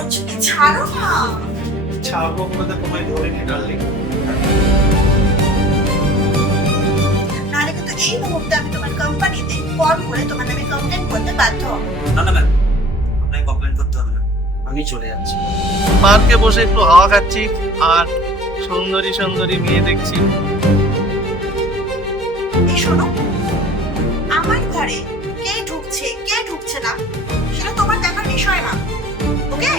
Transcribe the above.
করছো কি? ছাড়ো না। ছাড়বো বলে তোমায় ধরিনি ডার্লিং। নাহলে কিন্তু এই মুহূর্তে আমি তোমার কোম্পানিতে কল করে তোমার নামে কমপ্লেন করতে বাধ্য হব। না না ম্যাম, আপনাকে কমপ্লেন করতে হবে না, আমি চলে যাচ্ছি। পার্কে বসে একটু হাওয়া খাচ্ছি আর সুন্দরী সুন্দরী মেয়ে দেখছি। এই শোনো, আমার ঘরে কে ঢুকছে কে ঢুকছে না সেটা তোমার দেখার বিষয় না, ওকে?